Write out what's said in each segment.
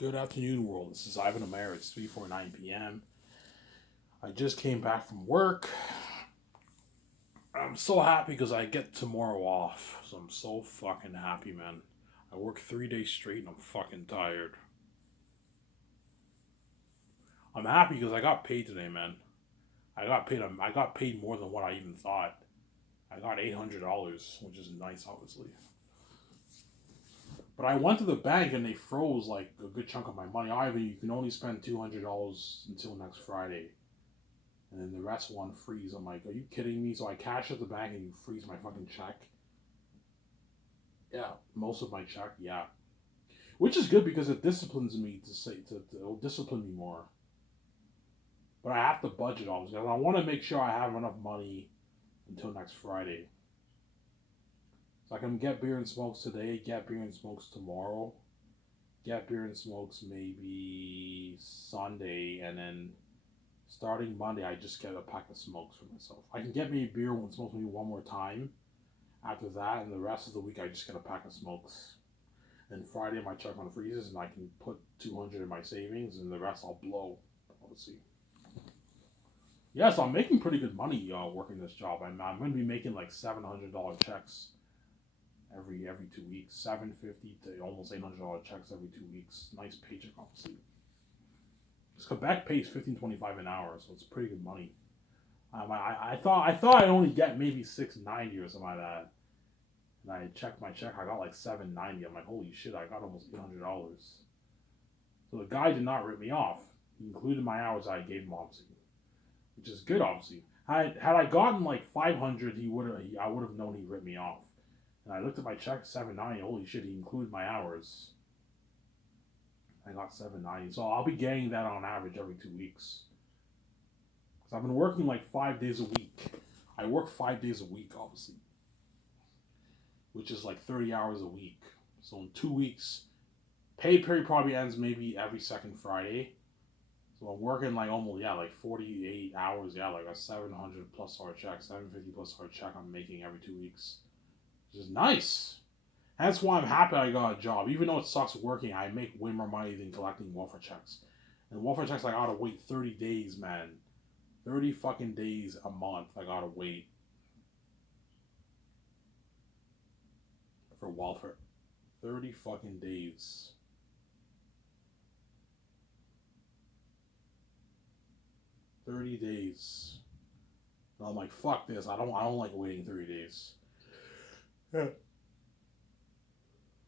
Good afternoon, world. This is Ivan Amer. It's 3:49 p.m. I just came back from work. I'm so happy because I get tomorrow off. So I'm so fucking happy, man. I work 3 days straight and I'm fucking tired. I'm happy because I got paid today, man. I got paid more than what I even thought. I got $800, which is nice, obviously. But I went to the bank and they froze like a good chunk of my money. Ivan, you can only spend $200 until next Friday. And then the rest one freeze. I'm like, are you kidding me? So I cash at the bank and you freeze my fucking check. Yeah, most of my check, yeah. Which is good because it disciplines me it'll discipline me more. But I have to budget obviously. I want to make sure I have enough money until next Friday. So I can get beer and smokes today, get beer and smokes tomorrow, get beer and smokes maybe Sunday, and then starting Monday, I just get a pack of smokes for myself. I can get me a beer and smoke maybe one more time. After that, and the rest of the week, I just get a pack of smokes. And Friday, my check on freezes, and I can put 200 in my savings, and the rest I'll blow. Obviously. Yes, I'm making pretty good money working this job. I'm going to be making like $700 checks every 2 weeks, 750 to almost $800 checks every 2 weeks. Nice paycheck, obviously. Because Quebec pays 15.25 an hour, so it's pretty good money. I thought I'd only get maybe 690 or something like that. And I checked my check, I got like 790. I'm like, holy shit, I got almost $800. So the guy did not rip me off. He included my hours I gave him, obviously, which is good, obviously. Had I gotten like 500, I would have known he ripped me off. And I looked at my check, 790. Holy shit, he included my hours. I got 790, so I'll be getting that on average every 2 weeks. Because I've been working like 5 days a week. I work 5 days a week, obviously, which is like 30 hours a week. So in 2 weeks, pay period probably ends maybe every second Friday. So I'm working like almost, yeah, like 48 hours, yeah, like a 700 plus hour check, 750 plus hour check I'm making every 2 weeks, which is nice. That's why I'm happy I got a job. Even though it sucks working, I make way more money than collecting welfare checks. And welfare checks, I gotta wait 30 days, man. 30 fucking days a month I gotta wait for welfare. 30 fucking days. 30 days. And I'm like, fuck this. I don't like waiting 30 days. Yeah.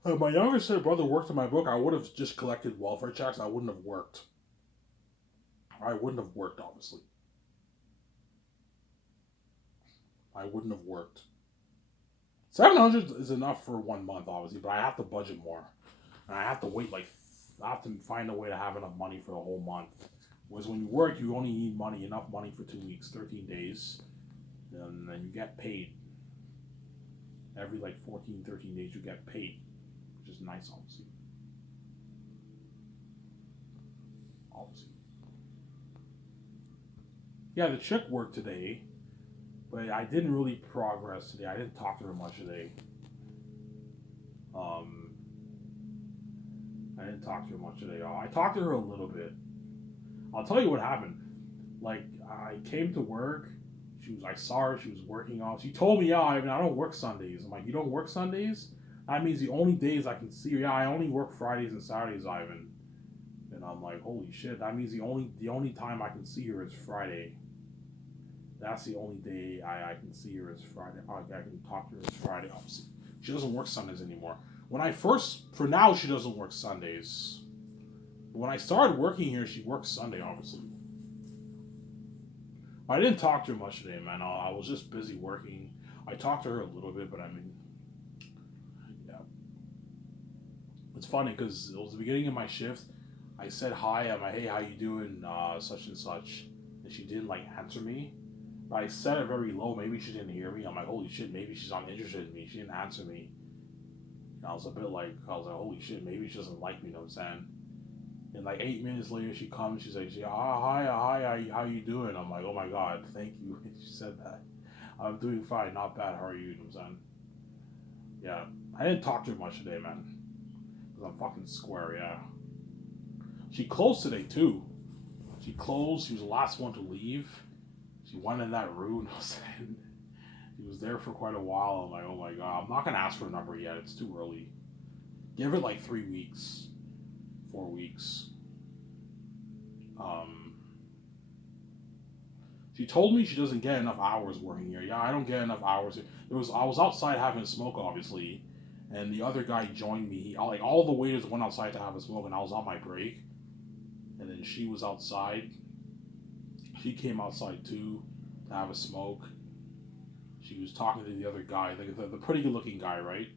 If my younger brother worked in my book, I would have just collected welfare checks. I wouldn't have worked. I wouldn't have worked, obviously. I wouldn't have worked. 700 is enough for 1 month, obviously, but I have to budget more. And I have to wait, like, I have to find a way to have enough money for the whole month. Whereas when you work, you only need enough money for 2 weeks, 13 days, and then you get paid. Every, like, 14, 13 days, you get paid, which is nice, obviously. Obviously. Yeah, the chick worked today, but I didn't really progress today. I didn't talk to her much today. Um, I didn't talk to her much today. I talked to her a little bit. I'll tell you what happened. Like, I came to work. I saw her. She was working off. She told me, yeah, I don't work Sundays. I'm like, you don't work Sundays? That means the only days I can see you. Yeah, I only work Fridays and Saturdays, Ivan. And I'm like, holy shit. That means the only time I can see her is Friday. That's the only day I can see her is Friday. I can talk to her is Friday. Obviously, she doesn't work Sundays anymore. For now, she doesn't work Sundays. But when I started working here, she works Sunday, obviously. I didn't talk to her much today, man. I was just busy working. I talked to her a little bit, but I mean, yeah. It's funny because it was the beginning of my shift. I said hi. I'm like, hey, how you doing? Such and such. And she didn't like answer me. But I said it very low. Maybe she didn't hear me. I'm like, holy shit. Maybe she's not interested in me. She didn't answer me. And I was a bit like, holy shit. Maybe she doesn't like me. You know what I'm saying? And like 8 minutes later, she comes. She's like, hi, how you doing? I'm like, oh my god, thank you. She said that. I'm doing fine, not bad. How are you? You know what I'm saying? Yeah, I didn't talk to her much today, man. Cause I'm fucking square. Yeah. She closed today too. She closed. She was the last one to leave. She went in that room. She was there for quite a while. I'm like, oh my god, I'm not gonna ask for a number yet. It's too early. Give it like 3 weeks, 4 weeks. She told me she doesn't get enough hours working here. Yeah, I don't get enough hours here. I was outside having a smoke, obviously, and the other guy joined me. Like all the waiters went outside to have a smoke, and I was on my break. And then she was outside. She came outside too to have a smoke. She was talking to the other guy, the pretty good looking guy, right?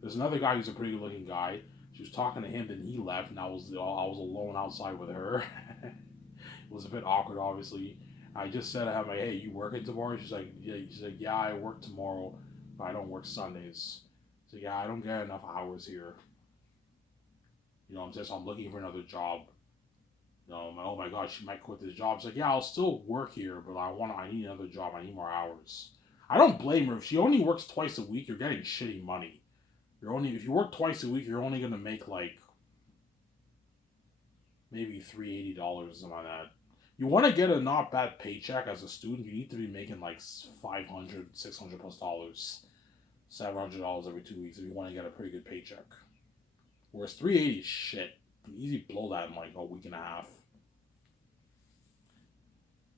There's another guy who's a pretty good looking guy. She was talking to him, then he left, and I was alone outside with her. It was a bit awkward, obviously. I just said to her, like, "Hey, you working tomorrow?" She's like, "Yeah, I work tomorrow, but I don't work Sundays." So yeah, I don't get enough hours here. You know, I'm just I'm looking for another job. You know, I'm like, oh my god, she might quit this job. She's like, yeah, I'll still work here, but I need another job. I need more hours. I don't blame her. If she only works twice a week, you're getting shitty money. If you work twice a week, you're only gonna make like maybe $380 or something like that. You want to get a not bad paycheck as a student, you need to be making like 500, 600 plus dollars, $700 every 2 weeks if you want to get a pretty good paycheck. Whereas 380 is shit. You easy blow that in like a week and a half.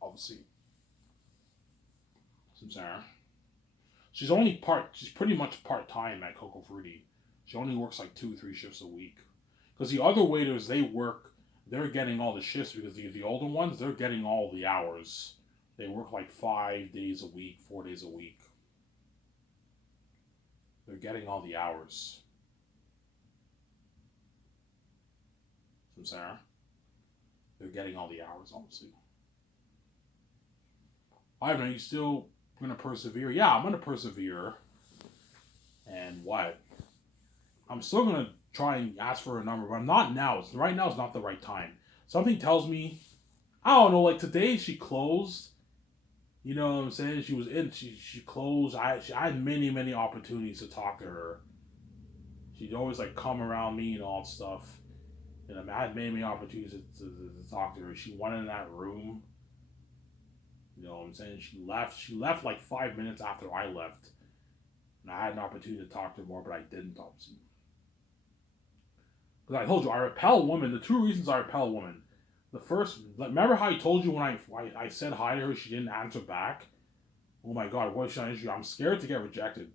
Obviously. Some Sarah. She's pretty much part time at Coco Frutti. She only works like 2, 3 shifts a week. Because the other waiters, they're getting all the shifts because the older ones, they're getting all the hours. They work like 5 days a week, 4 days a week. They're getting all the hours. From Sarah. They're getting all the hours, obviously. Ivan, are you still gonna persevere? Yeah, I'm gonna persevere. And what? I'm still gonna try and ask for a number, but I'm not now. Right now is not the right time. Something tells me, I don't know. Like today, she closed. You know what I'm saying? She closed. I had many opportunities to talk to her. She'd always like come around me and all that stuff. And I had many opportunities to talk to her. She went in that room. You know what I'm saying? She left. She left like 5 minutes after I left. And I had an opportunity to talk to her more, but I didn't, obviously. Because I told you, I repel women. The two reasons I repel women. The first, remember how I told you when I said hi to her, she didn't answer back? Oh my god, what should I do? I'm scared to get rejected.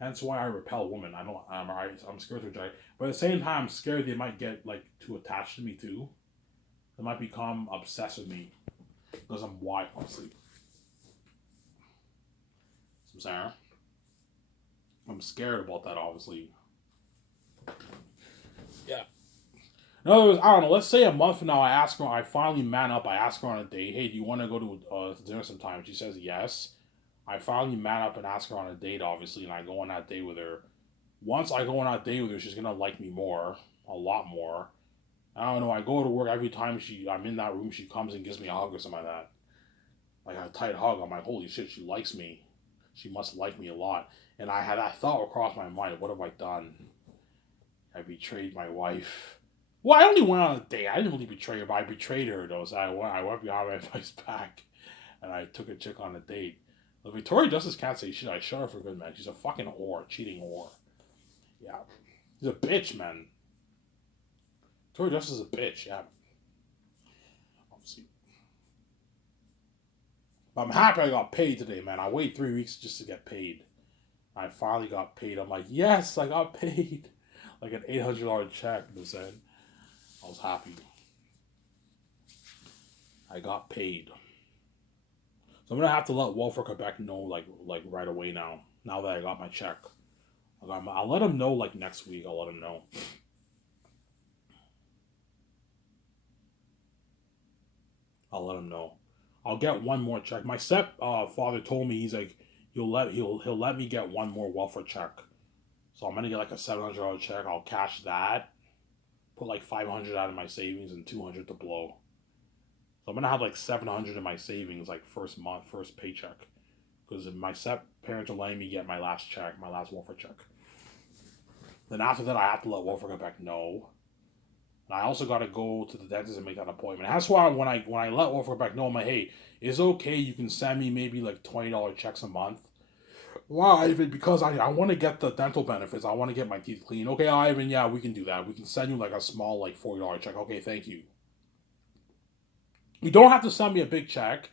Hence why I repel women. I'm scared to reject. But at the same time, I'm scared they might get like too attached to me too. They might become obsessed with me. Because I'm white, obviously. So, Sarah. I'm scared about that, obviously. Yeah. In other words, I don't know. Let's say a month from now, I finally man up. I ask her on a date. Hey, do you want to go to dinner sometime? She says yes. I finally man up and ask her on a date, obviously, and I go on that date with her. Once I go on that date with her, she's gonna like me more, a lot more. I don't know. I go to work every time I'm in that room. She comes and gives me a hug or something like that, like a tight hug. I'm like, holy shit, she likes me. She must like me a lot. And I had that thought across my mind. What have I done? I betrayed my wife. Well, I only went on a date. I didn't really betray her, but I betrayed her though. So I went behind my wife's back, and I took a chick on a date. The Victoria Justice can't say shit. I shut her for good, man. She's a fucking whore, cheating whore. Yeah, she's a bitch, man. Victoria Justice is a bitch. Yeah, obviously. But I'm happy I got paid today, man. I waited 3 weeks just to get paid. I finally got paid. I'm like, yes, I got paid. Like an $800 check. I was happy. I got paid. So I'm gonna have to let Welfare Quebec know like right away now. Now that I got my check, I'll let them know like next week. I'll let them know. I'll let him know. I'll get one more check. My step father told me he's like he'll let me get one more welfare check. So I'm gonna get like a $700 check. I'll cash that. Put like 500 out of my savings and 200 to blow. So I'm gonna have like 700 in my savings like first month, first paycheck. Because my step parents are letting me get my last check, my last welfare check. Then after that I have to let Welfare Quebec know. And I also got to go to the dentist and make that appointment. That's why when I let Overbeck know, I'm like, hey, it's okay. You can send me maybe like $20 checks a month. Why, Ivan? Because I want to get the dental benefits. I want to get my teeth clean. Okay, Ivan, yeah, we can do that. We can send you like a small, like $40 check. Okay, thank you. You don't have to send me a big check.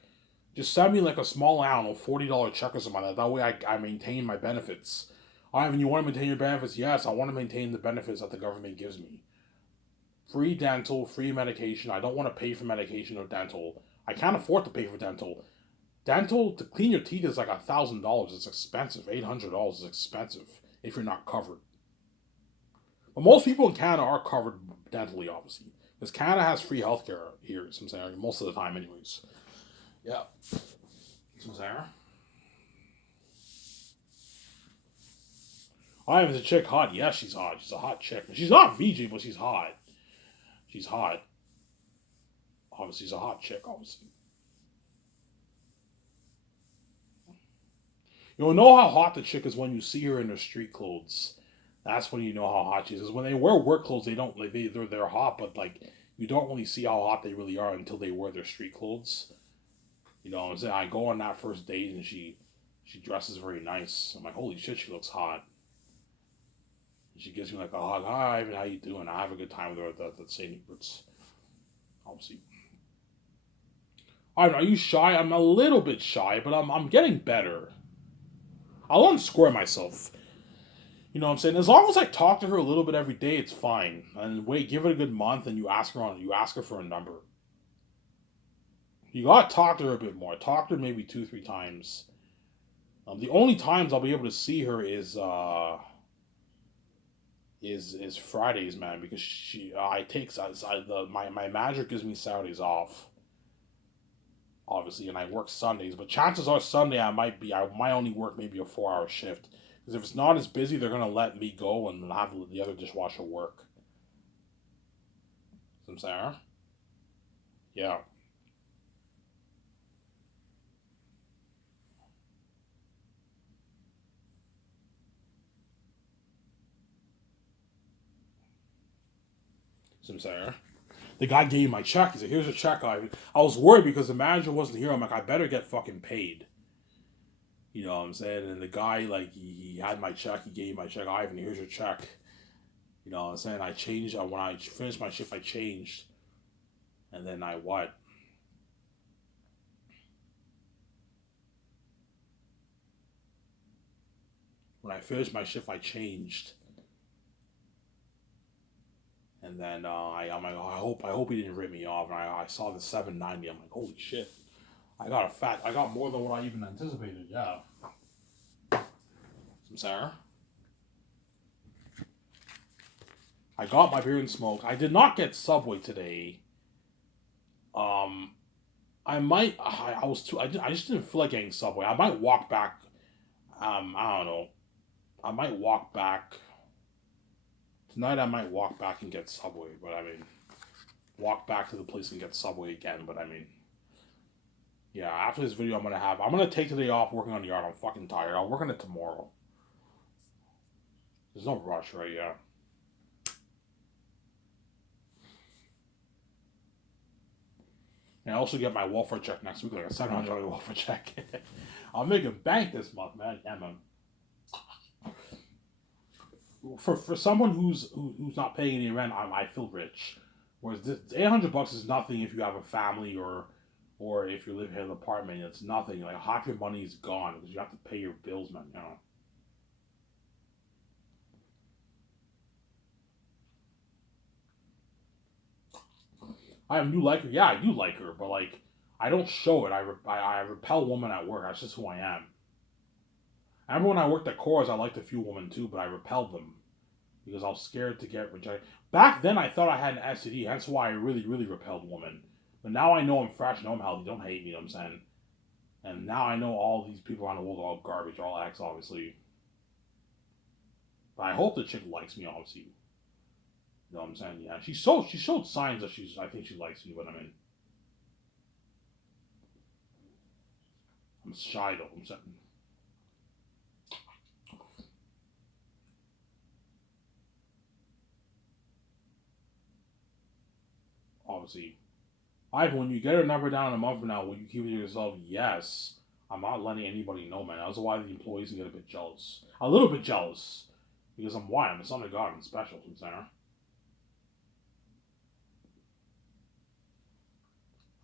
Just send me like a small, I don't know, $40 check or something like that. That way I maintain my benefits. Ivan, you want to maintain your benefits? Yes, I want to maintain the benefits that the government gives me. Free dental, free medication. I don't want to pay for medication or dental. I can't afford to pay for dental. Dental to clean your teeth is like $1,000. It's expensive. $800 is expensive if you're not covered. But most people in Canada are covered dentally, obviously, because Canada has free healthcare here. I'm saying most of the time, anyways. Yeah. Some Sarah. I have a chick hot. Yeah, she's hot. She's a hot chick. She's not VJ, but she's hot. She's hot. Obviously, she's a hot chick. Obviously. You'll know how hot the chick is when you see her in her street clothes. That's when you know how hot she is. When they wear work clothes, they don't like they're hot, but like you don't really see how hot they really are until they wear their street clothes. You know what I'm saying? I go on that first date and she dresses very nice. I'm like, holy shit, she looks hot. And she gives me like a hug. Hi, Ivan, how you doing? I have a good time with her at the St. Hubert's. Obviously. Ivan, are you shy? I'm a little bit shy, but I'm getting better. I'll unsquare myself. You know what I'm saying? As long as I talk to her a little bit every day, it's fine. And wait, give it a good month, and you ask her for a number. You gotta talk to her a bit more. Talk to her maybe 2, 3 times. The only times I'll be able to see her is Fridays, man, because she I takes I the my manager gives me Saturdays off, obviously, and I work Sundays. But chances are Sunday I might only work maybe a 4 hour shift. Because if it's not as busy, they're gonna let me go and have the other dishwasher work. Some Sarah? Yeah. Some Sarah. The guy gave me my check. He said, "Here's a check." I was worried because the manager wasn't here. I'm like, I better get fucking paid. You know what I'm saying? And the guy, like, he had my check. He gave me my check. Ivan, here's your check. You know what I'm saying? I changed. When I finished my shift, I changed. And then I what? When I finished my shift, I changed. And then I'm like, oh, I hope he didn't rip me off. And I saw the 790. I'm like, holy shit. I got more than what I even anticipated. Yeah. Some Sarah. I got my beer and smoke. I did not get Subway today. Um, I might. I was too. I just didn't feel like getting Subway. I might walk back. I don't know. I might walk back tonight. I might walk back and get Subway. But I mean, walk back to the place and get Subway again. But I mean, yeah. After this video, I'm gonna take today off working on the yard. I'm fucking tired. I'll work on it tomorrow. There's no rush, right? Yeah. And I also get my welfare check next week, like a $700 welfare check. I'm making bank this month, man. Yeah, man. For someone who's not paying any rent, I feel rich. Whereas this $800 is nothing if you have a family or if you live in an apartment. It's nothing. Like half your money is gone because you have to pay your bills, man. You know. I have a new like her. Yeah, I do like her, but like I don't show it. I repel women at work. That's just who I am. I remember when I worked at Coors, I liked a few women too, but I repelled them because I was scared to get rejected. Back then, I thought I had an STD. That's why I really, really repelled women. But now I know I'm fresh, know I'm healthy. Don't hate me, you know what I'm saying? And now I know all these people around the world are all garbage, all ex, obviously. But I hope the chick likes me, obviously. You know what I'm saying? Yeah, she showed signs that I think she likes me, but I mean, I'm shy though. I'm saying. obviously. Ivan, when you get her number down in a month from now, will you keep it to yourself? Yes. I'm not letting anybody know, man. That's why the employees can get a bit jealous. A little bit jealous. Because I'm why? I'm the son of God. I'm special from center.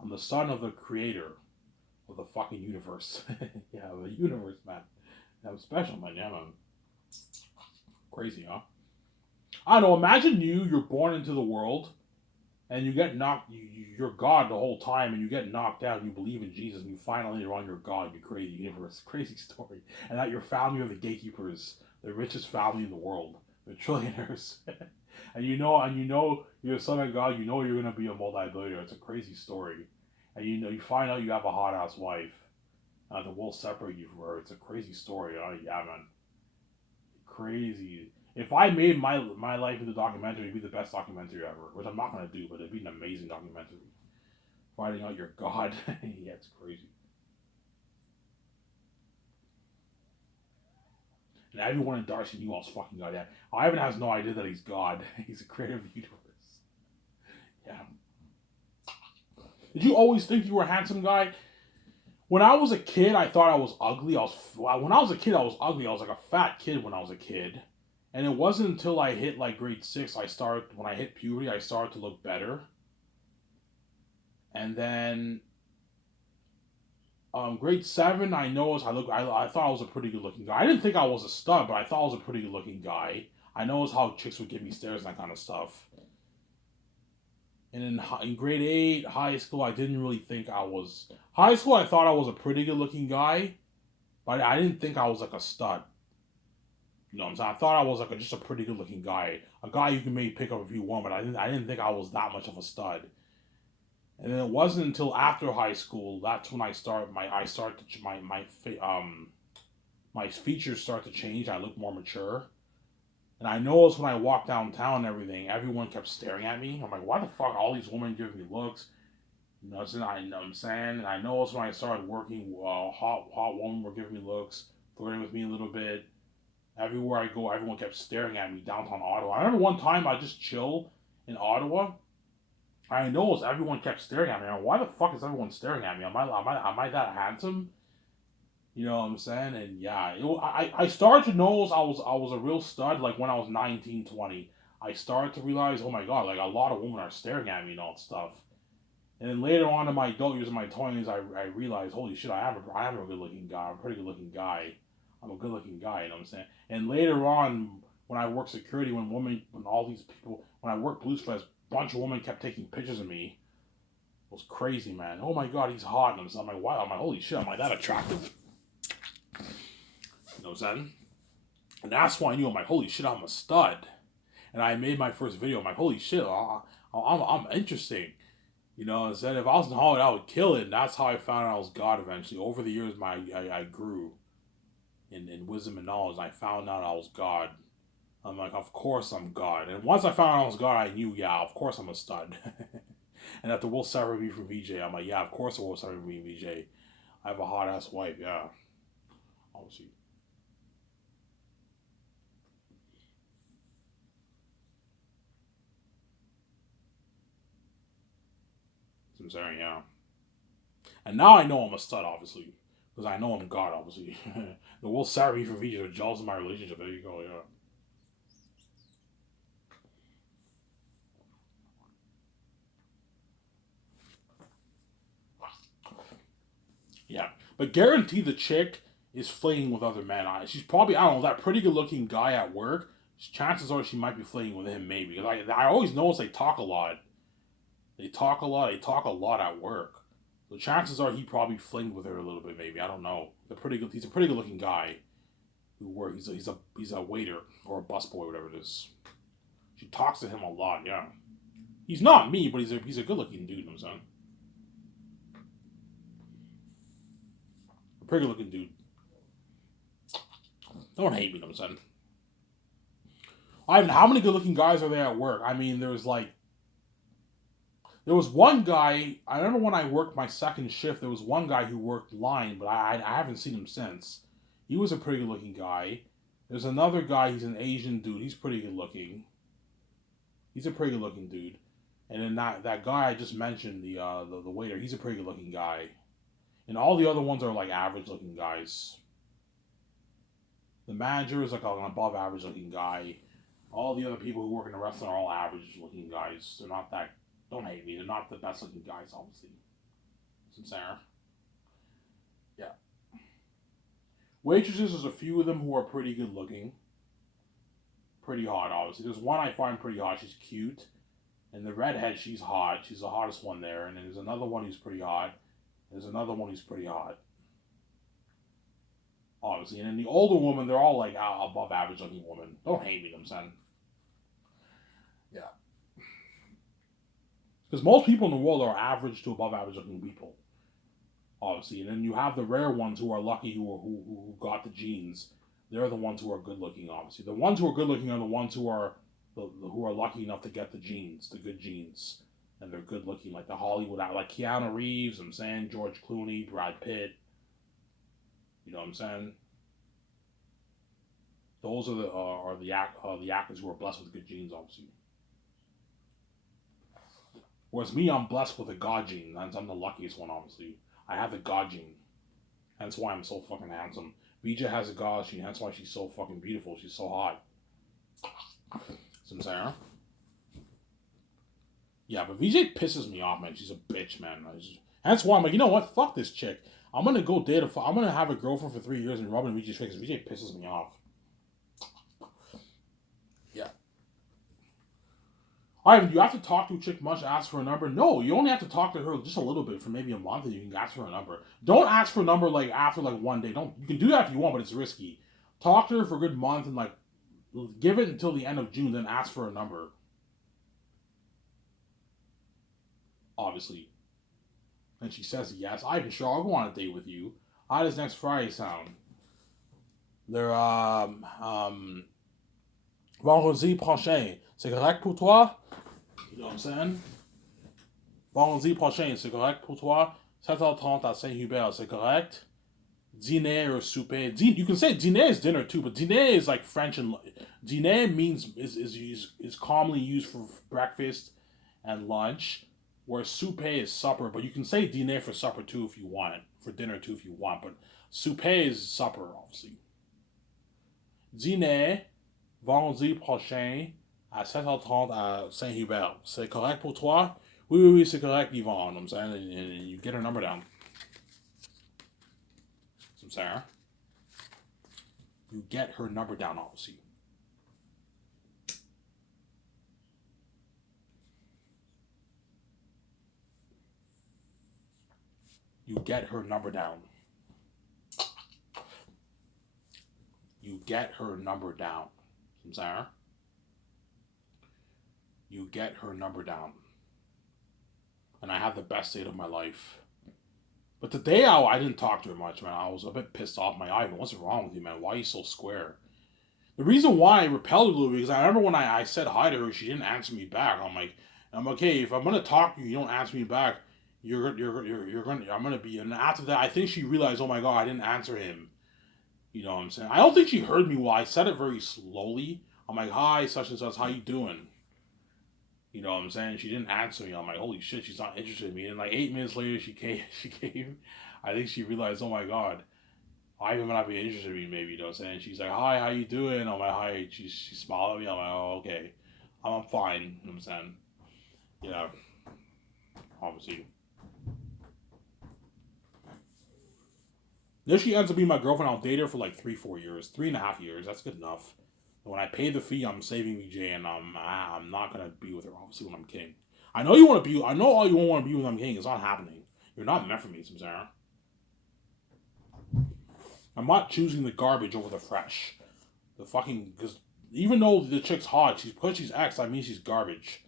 I'm the son of the creator of the fucking universe. Yeah, the universe, man. I'm special, man. Yeah, man. Crazy, huh? I don't know. Imagine you're born into the world and you get knocked, you're God the whole time, and you get knocked out, and you believe in Jesus, and you finally are on your God, you create the universe. Crazy story. And that your family are the gatekeepers, the richest family in the world, the trillionaires. and you know you're a son of God, you know you're gonna be a multi-billionaire. It's a crazy story. And you find out you have a hot ass wife. The world separate you from her. It's a crazy story. Yeah, man. Crazy. If I made my life into a documentary, it'd be the best documentary ever. Which I'm not gonna do, but it'd be an amazing documentary. Finding out your God. Yeah, it's crazy. And everyone in Darcy knew I was fucking God. Yeah. Ivan has no idea that he's God. He's a creator of the universe. Yeah. Did you always think you were a handsome guy? When I was a kid, I thought I was ugly. When I was a kid, I was ugly. I was like a fat kid when I was a kid. And it wasn't until I hit like grade 6, when I hit puberty, I started to look better. And then grade 7, I noticed I thought I was a pretty good looking guy. I didn't think I was a stud, but I thought I was a pretty good looking guy. I noticed how chicks would give me stares and that kind of stuff. And in grade 8, high school, I didn't really think I was. High school, I thought I was a pretty good looking guy, but I didn't think I was like a stud. You know what I'm saying? I thought I was like just a pretty good looking guy. A guy you can maybe pick up if you want, but I didn't think I was that much of a stud. And then it wasn't until after high school that's when my features start to change. I look more mature. And I noticed when I walked downtown and everything, everyone kept staring at me. I'm like, why the fuck all these women giving me looks? You know what I'm saying? And I noticed when I started working, hot women were giving me looks, flirting with me a little bit. Everywhere I go, everyone kept staring at me downtown Ottawa. I remember one time I just chill in Ottawa. I noticed everyone kept staring at me. I'm like, why the fuck is everyone staring at me? Am I that handsome? You know what I'm saying? And yeah, I started to notice I was a real stud like when I was 19, 20. I started to realize, oh my god, like a lot of women are staring at me and all that stuff. And then later on in my adult years, in my 20s, I realized, holy shit, I am a good looking guy. I'm a pretty good looking guy. I'm a good looking guy, you know what I'm saying? And later on, when I worked security, when all these people, when I worked Blues Fest, a bunch of women kept taking pictures of me. It was crazy, man. Oh my god, he's hot. And I'm like, wow, I'm like, holy shit, am I that attractive? You know what I'm saying? And that's why I knew, I'm like, holy shit, I'm a stud. And I made my first video, I'm like, holy shit, I'm interesting. You know, instead if I was in Hollywood, I would kill it. And that's how I found out I was God eventually. Over the years, I grew in wisdom and knowledge. And I found out I was God. I'm like, of course I'm God. And once I found out I was God, I knew, yeah, of course I'm a stud. And that the world separate me from VJ, I'm like, yeah, of course the world separate me from VJ. I have a hot ass wife, yeah. Obviously. I'm saying, yeah. And now I know I'm a stud, obviously. Because I know I'm God, obviously. The world separate me from VJ, they're jealous of my relationship. There you go, yeah. Yeah. But guarantee the chick is flirting with other men. She's probably, I don't know, that pretty good looking guy at work. Chances are she might be flirting with him, maybe. I always notice they talk a lot. They talk a lot. They talk a lot at work. So chances are he probably flinged with her a little bit, maybe. I don't know. He's a pretty good looking guy who works. He's a waiter or a busboy, whatever it is. She talks to him a lot, yeah. He's not me, but he's a good looking dude, you know what I'm saying? A pretty good looking dude. Don't hate me, you know what I'm saying? How many good looking guys are there at work? I mean, there was one guy, I remember when I worked my second shift, there was one guy who worked line, but I haven't seen him since. He was a pretty good looking guy. There's another guy, he's an Asian dude, he's pretty good looking. He's a pretty good looking dude. And then that guy I just mentioned, the waiter, he's a pretty good looking guy. And all the other ones are like average looking guys. The manager is like an above average looking guy. All the other people who work in the restaurant are all average looking guys. They're not that. Don't hate me. They're not the best looking guys, obviously. Some Sarah. Yeah. Waitresses, there's a few of them who are pretty good looking. Pretty hot, obviously. There's one I find pretty hot. She's cute. And the redhead, she's hot. She's the hottest one there. And then there's another one who's pretty hot. There's another one who's pretty hot. Obviously. And then the older woman, they're all like above average looking women. Don't hate me, I'm saying. Yeah. Because most people in the world are average to above average looking people. Obviously. And then you have the rare ones who are lucky who got the genes. They're the ones who are good looking, obviously. The ones who are good looking are the ones who are lucky enough to get the genes, the good genes. And they're good looking, like the Hollywood, like Keanu Reeves, I'm saying, George Clooney, Brad Pitt. You know what I'm saying? Those are the actors who are blessed with good genes, obviously. Whereas me, I'm blessed with a God gene. I'm the luckiest one, obviously. I have the God gene. That's why I'm so fucking handsome. VJ has a God gene. That's why she's so fucking beautiful. She's so hot. Sincere. Yeah, but VJ pisses me off, man. She's a bitch, man. That's why I'm like, you know what? Fuck this chick. I'm gonna go date a. I'm gonna have a girlfriend for 3 years and rubbing VJ's face. VJ pisses me off. Yeah. Alright, you have to talk to a chick much, ask for a number. No, you only have to talk to her just a little bit for maybe a month, and you can ask for a number. Don't ask for a number like after like one day. Don't. You can do that if you want, but it's risky. Talk to her for a good month and like give it until the end of June, then ask for a number. Obviously. And she says yes. Ivan, sure, I'll go on a date with you. How does next Friday sound? They're vendredi prochain. C'est correct pour toi? You know what I'm saying? Vendredi prochain, c'est correct pour toi? 7h30 à Saint-Hubert, c'est correct? Dîner or souper. You can say dîner is dinner too, but dîner is like French and dîner means is commonly used for breakfast and lunch, whereas souper is supper. But you can say dîner for supper too if you want it, for dinner too if you want. But souper is supper, obviously. Dîner vendredi prochain à 7h30 à Saint-Hubert. C'est correct pour toi? Oui, oui, oui, c'est correct, Yvonne. I'm saying, and you get her number down. I'm saying, you get her number down, obviously. You get her number down. You get her number down. I'm saying, you get her number down. And I had the best date of my life. But today I didn't talk to her much, man. I was a bit pissed off. My Ivan, what's wrong with you, man? Why are you so square? The reason why I repelled a little bit because I remember when I said hi to her, she didn't answer me back. I'm okay. If I'm gonna talk to you, you don't answer me back. You're gonna I'm gonna be. And after that, I think she realized, oh my god, I didn't answer him. You know what I'm saying? I don't think she heard me well. I said it very slowly. I'm like, hi, such and such, how you doing? You know what I'm saying? She didn't answer me. I'm like, holy shit, she's not interested in me. And like 8 minutes later, she came. She came. I think she realized, oh my god, I even not be interested in me. Maybe you know what I'm saying. She's like, hi, how you doing? I'm like, hi. She smiled at me. I'm like, oh okay, I'm fine. You know what I'm saying, yeah, obviously. If she ends up being my girlfriend, I'll date her for like 3, 4 years, 3.5 years. That's good enough. When I pay the fee, I'm saving VJ, and I'm not gonna be with her. Obviously, when I'm king, I know you want to be. I know all you want to be when I'm king. It's not happening. You're not meant for me, Samsara. I'm not choosing the garbage over the fresh. The fucking because even though the chick's hot, she's ex. I mean, she's garbage.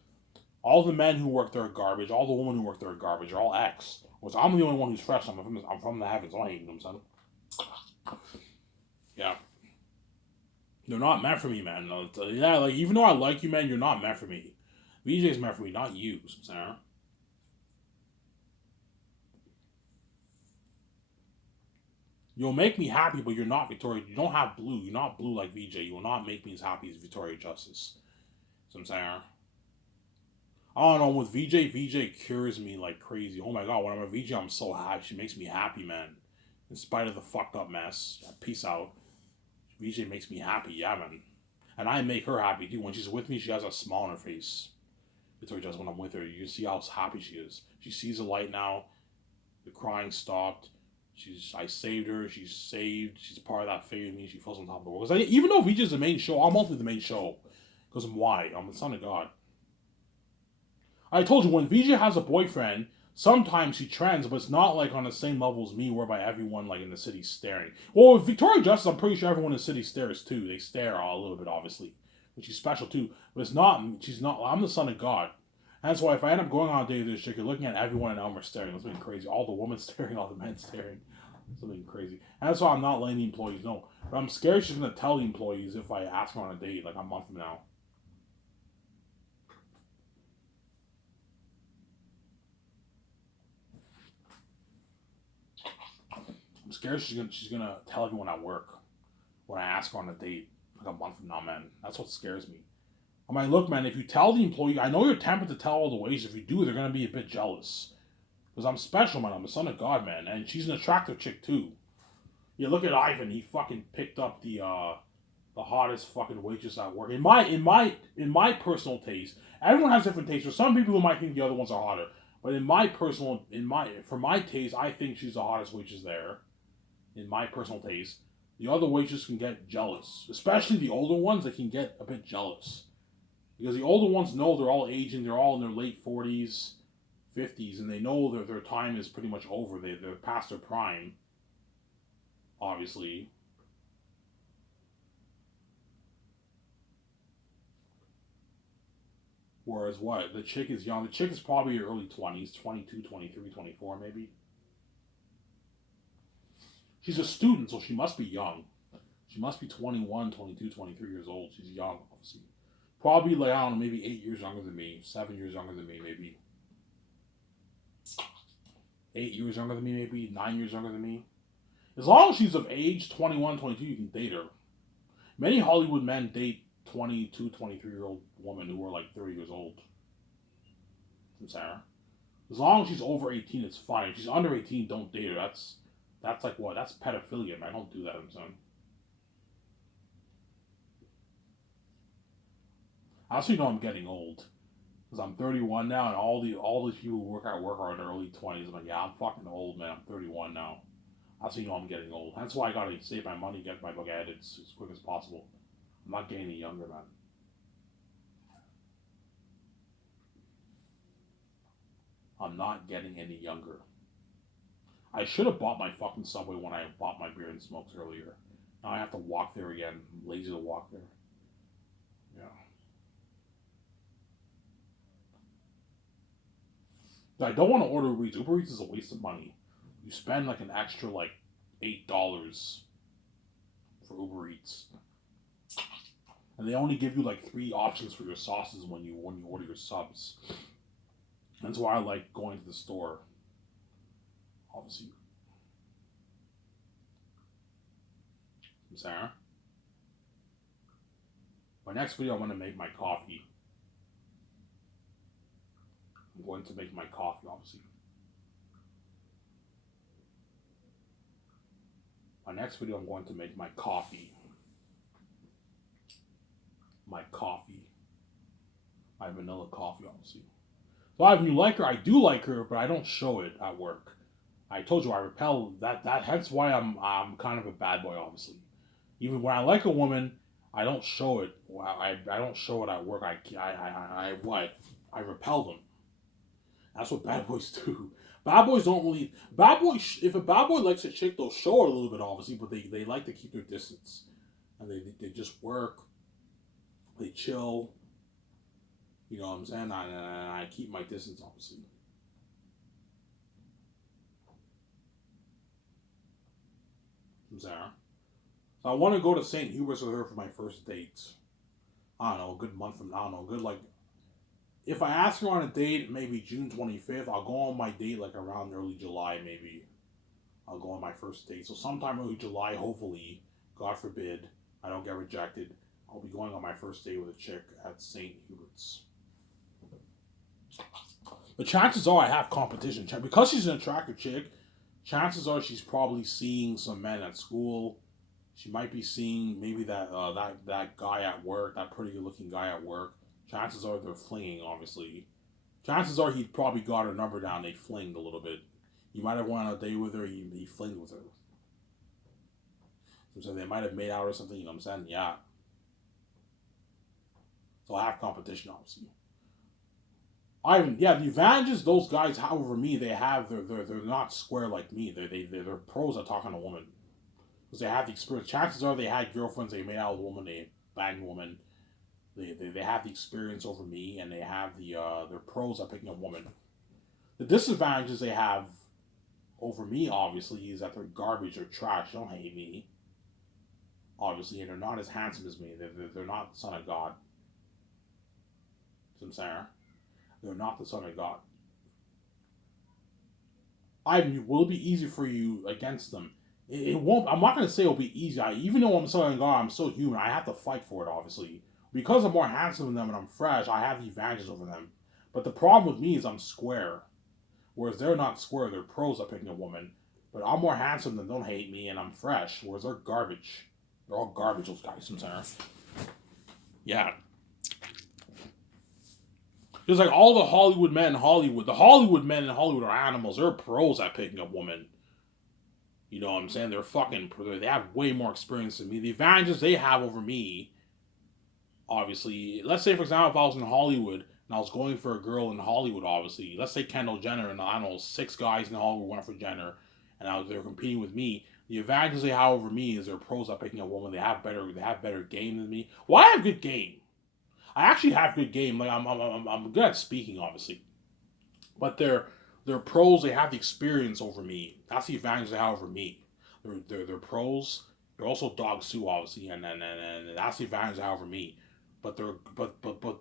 All the men who work there are garbage. All the women who work there are garbage. They're all ex. Which I'm the only one who's fresh. I'm from the heavens. I hate them, son. Yeah. They're not meant for me, man. Yeah, like even though I like you, man, you're not meant for me. VJ's meant for me, not you, Sarah. You'll make me happy, but you're not Victoria. You don't have blue. You're not blue like VJ. You will not make me as happy as Victoria Justice. Sarah. I don't know, with VJ cures me like crazy. Oh my god, when I'm a VJ, I'm so happy. She makes me happy, man. In spite of the fucked up mess. Peace out. VJ makes me happy, yeah, man. And I make her happy too. When she's with me, she has a smile on her face. It's what she does when I'm with her. You can see how happy she is. She sees the light now. The crying stopped. I saved her. She's saved. She's part of that fate of me. She feels on top of the world. Because even though VJ's the main show, I'm ultimately the main show. Because I'm why? I'm the son of God. I told you, when VJ has a boyfriend, sometimes she trends, but it's not like on the same level as me, whereby everyone like in the city's staring. Well, with Victoria Justice, I'm pretty sure everyone in the city stares too. They stare a little bit, obviously, but she's special too. But it's not. She's not. I'm the son of God. And that's why if I end up going on a date with this chick, you're looking at everyone in Elmer staring. It's been crazy. All the women staring, all the men staring. Something crazy. And that's why I'm not letting the employees know. But I'm scared she's gonna tell the employees if I ask her on a date like a month from now. I'm scared she's gonna tell everyone at work when I ask her on a date like a month from now, man. That's what scares me. I'm like, look, man, if you tell the employee, I know you're tempted to tell all the ways. If you do, they're gonna be a bit jealous. Because I'm special, man. I'm a son of God, man, and she's an attractive chick too. Yeah, look at Ivan. He fucking picked up the hottest fucking waitress at work. In my personal taste, everyone has different tastes. For some people who might think the other ones are hotter, but for my taste, I think she's the hottest waitress there. In my personal taste, the other waitresses can get jealous, especially the older ones. They can get a bit jealous because the older ones know they're all aging. They're all in their late 40s, 50s, and they know their time is pretty much over. They're past their prime, obviously. Whereas what? The chick is young. The chick is probably early 20s, 22, 23, 24 maybe. She's a student, so she must be young. She must be 21, 22, 23 years old. She's young, obviously. Probably, like, I don't know, maybe 8 years younger than me. 7 years younger than me, maybe. 8 years younger than me, maybe. 9 years younger than me. As long as she's of age, 21, 22, you can date her. Many Hollywood men date 22, 23-year-old women who are like 30 years old. From Sarah. As long as she's over 18, it's fine. If she's under 18, don't date her. That's like what? That's pedophilia, man. Don't do that, I'm saying. I also know I'm getting old. Because I'm 31 now, and all these people who work at work are in their early 20s. I'm like, yeah, I'm fucking old, man. I'm 31 now. I also know I'm getting old. That's why I gotta save my money, get my book edited as quick as possible. I'm not getting any younger, man. I'm not getting any younger. I should have bought my fucking Subway when I bought my beer and smokes earlier. Now I have to walk there again. I'm lazy to walk there. Yeah. I don't want to order Uber Eats. Uber Eats is a waste of money. You spend like an extra like $8 for Uber Eats, and they only give you like 3 options for your sauces when you order your subs. That's why I like going to the store. Obviously, Sarah. My next video, I'm gonna make my coffee. I'm going to make my coffee, obviously. My next video, I'm going to make my coffee. My coffee. My vanilla coffee, obviously. So if you like her, I do like her, but I don't show it at work. I told you I repel that. Hence why I'm kind of a bad boy, obviously. Even when I like a woman, I don't show it. I don't show it at work. I repel them. That's what bad boys do. Bad boys don't really. Bad boys. If a bad boy likes a chick, they'll show her a little bit, obviously, but they like to keep their distance, and they just work. They chill. You know what I'm saying? I keep my distance, obviously. From Sarah. So I want to go to St. Hubert's with her for my first date. I don't know, a good month from now. I don't know, good like. If I ask her on a date, maybe June 25th, I'll go on my date like around early July, maybe. I'll go on my first date. So sometime early July, hopefully, God forbid, I don't get rejected. I'll be going on my first date with a chick at St. Hubert's. The chances are I have competition. Because she's an attractive chick, chances are she's probably seeing some men at school. She might be seeing maybe that guy at work, that pretty good looking guy at work. Chances are they're flinging, obviously. Chances are he probably got her number down. They flinged a little bit. He might have went on a date with her. He flinged with her. So they might have made out or something. You know what I'm saying? Yeah. So I have competition, obviously. The advantages those guys have over me, they're not square like me. They're pros at talking to a woman because they have the experience. Chances are they had girlfriends, they made out with a woman, they banged a woman. They have the experience over me, and they have they're pros at picking a woman. The disadvantages they have over me, obviously, is that they're garbage or trash. They don't hate me, obviously, and they're not as handsome as me. They're not the son of God. You know what I'm saying? They're not the son of God. Will it be easy for you against them? It won't. I'm not going to say it'll be easy. Even though I'm the son of God, I'm still human. I have to fight for it, obviously. Because I'm more handsome than them and I'm fresh, I have the advantages over them. But the problem with me is I'm square. Whereas they're not square, they're pros at picking a woman. But I'm more handsome than don't hate me and I'm fresh. Whereas they're garbage. They're all garbage, those guys sometimes. Yeah. Just like all the Hollywood men in Hollywood. The Hollywood men in Hollywood are animals. They're pros at picking up women. You know what I'm saying? They have way more experience than me. The advantages they have over me, obviously, let's say, for example, if I was in Hollywood and I was going for a girl in Hollywood, obviously, let's say Kendall Jenner and, I don't know, 6 guys in Hollywood went for Jenner and they were competing with me. The advantages they have over me is they're pros at picking a woman. They have better game than me. Well, I have good game. I actually have good game. Like I'm good at speaking, obviously, but they're pros. They have the experience over me. That's the advantage they have over me. They're pros. They're also dogs too, obviously, and that's the advantage they have over me. But the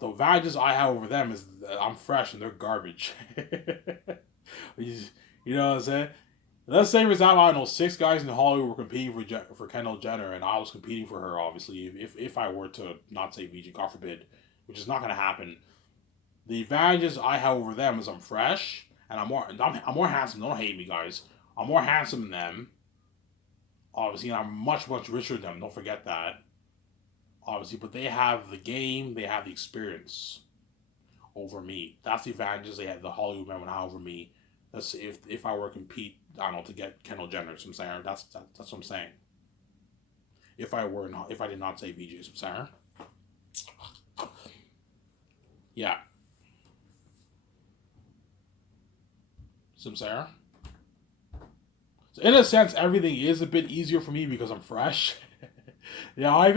advantages I have over them is I'm fresh and they're garbage. You know what I'm saying? Let's say, for example, I don't know, 6 guys in Hollywood were competing for Kendall Jenner, and I was competing for her, obviously, if I were to not say VJ, God forbid, which is not going to happen. The advantages I have over them is I'm fresh, and I'm more handsome. Don't hate me, guys. I'm more handsome than them, obviously, and I'm much, much richer than them. Don't forget that, obviously. But they have the game, they have the experience over me. That's the advantages they have, the Hollywood men would have over me. That's if I were to compete, I don't know, to get Kendall Jenner. I'm saying that's what I'm saying. If I did not say VJ, I'm saying. Yeah. Samsara. So in a sense, everything is a bit easier for me because I'm fresh. Yeah, I